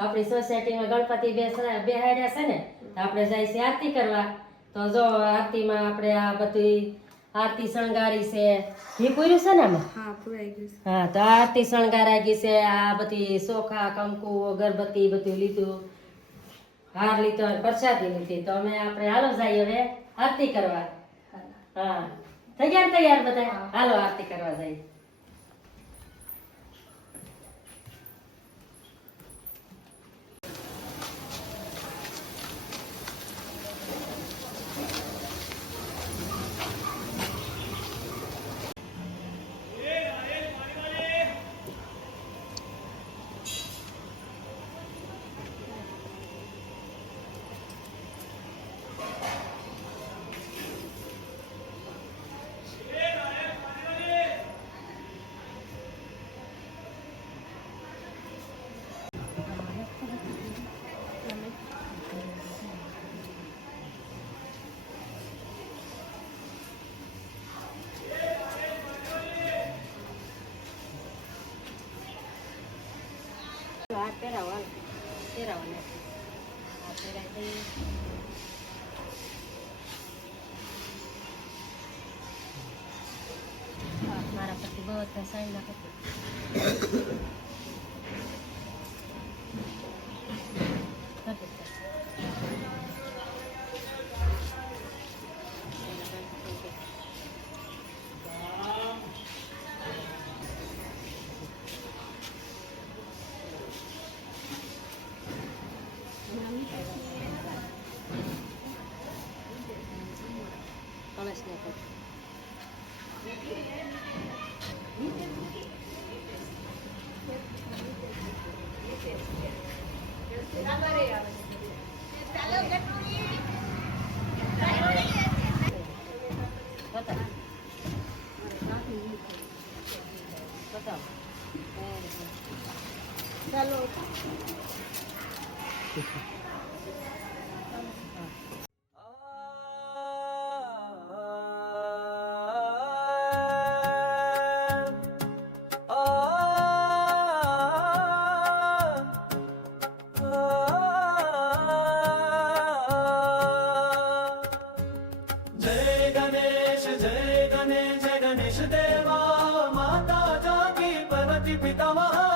આપણી સોસાયટીમાં ગણપતિ બેહાડ્યા છે ને આપણે જાય છે આરતી કરવા. તો જો આરતીમાં આપણે આ બધી આરતી શણગારી છે. ઘી પૂર્યું છે ને આમાં? હા તો આરતી શણગારા ગઈ છે. આ બધી સોખા કંકુ અગરબત્તી બધું લીધું. હાર લીધો અને પ્રસાદી લીધી. તો અમે આપણે હાલો જઈએ હવે આરતી કરવા. હા. તૈયાર તૈયાર બધા? હાલો આરતી કરવા જઈએ. ください長。Salud. with our heart.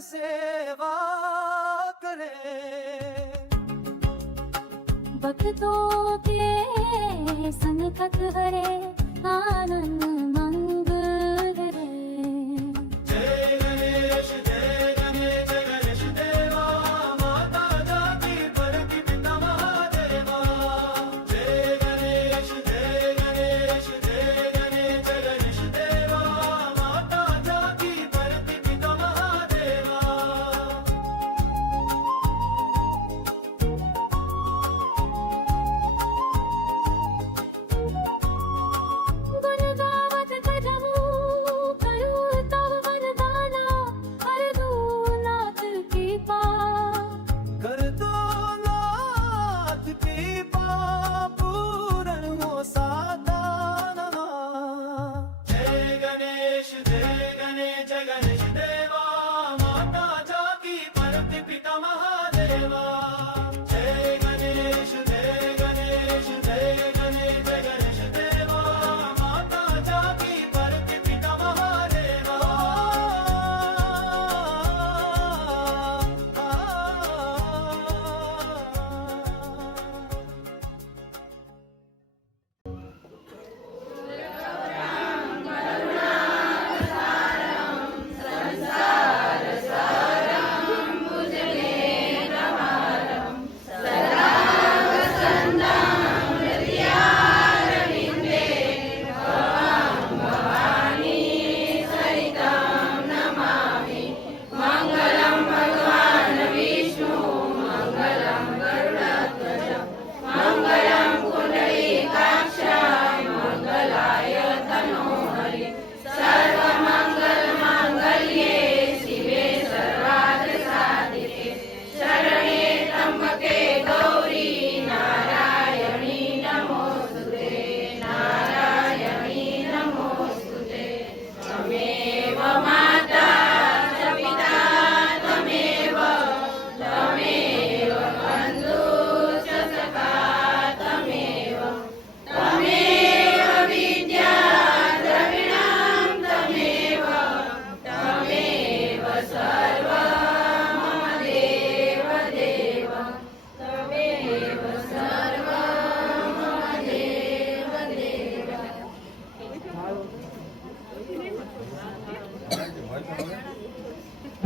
सेवा करे भक्तों के संग हरे।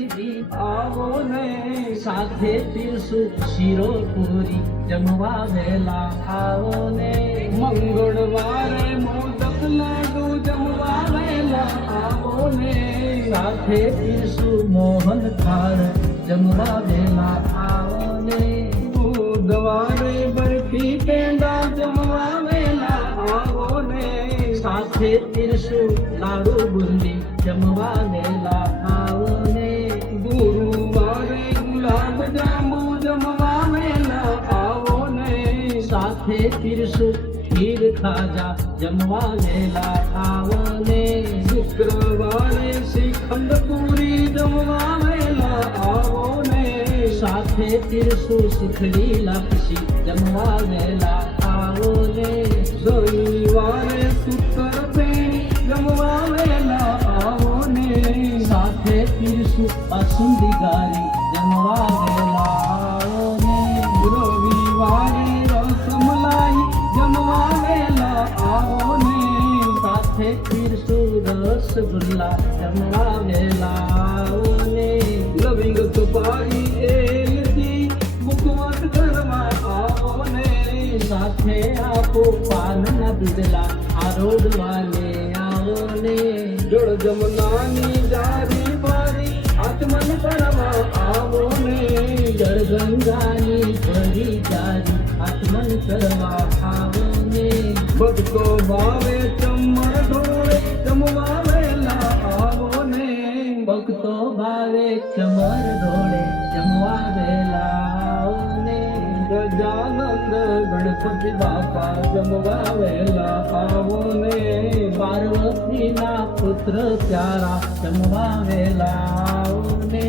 આવો ને સિદ્ધિ આવો ને સાથે તીરસુ શીરો પૂરી જમવા વેલા આવો ને મંગળવારે મોદક લાડુ જમવા વહેલા આવો ને સાથે તીરસુ મોહન થાળ જમવા વેલા આવો ને બુધવારે બરફી પેંડા જમવા વહેલા આવો ને સાથે તીરસુ લાડુ બુંદી જમવા વેલા આવો સાથે તીરસુ ખીર ખાજા જમવા લેલા આવને શુક્રવારે શ્રીખંડ પૂરી જમવા વહેલા આવો સાથે તીરસુ સુખડી લાપસી જમવા વેલા આવો ને રવિવારે સૂતર પેણી જમવા વહેલા આવો ને સાથે પીરસું અસુંદી ગારી, જમવા રસગુલ્લા જમવા વેલા આવો ને લવિંગ સુપારી એલચી મુખવટ કરવા આવો ને સાથે આપો પાનના દૂધલા આરોડવાને આવો ને જળ જમનાની જારી બારી આત્મન કરવા આવો ને જળ ગંગાની ભરી જારી આત્મન કરવા આવો ને ભક્તો ભાવે ચમર ઢોળે જમવા ચમર દોડે જમવા વેલા આવો ને ગજાનંદ ગણપતિ બાપા જમવા વેલા આવોને પાર્વતીના પુત્ર પ્યારા જમવા વેલા આવો ને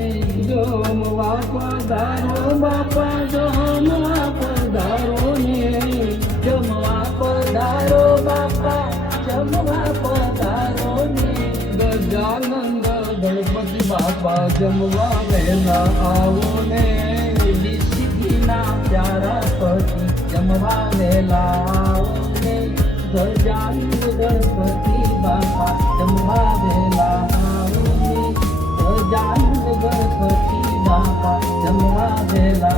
જમવા પધારો, બાપા જમવા પધારો ને જમવા પધારો, બાપા જમવા પધારો ને ગજાનંદ बाबा जमवा मेला आओ ने ना प्यारा पति, जमवा में लाओ ने गणपति बाबा जमवा मेला लाओ ने गणपति बाबा जमवा मेला।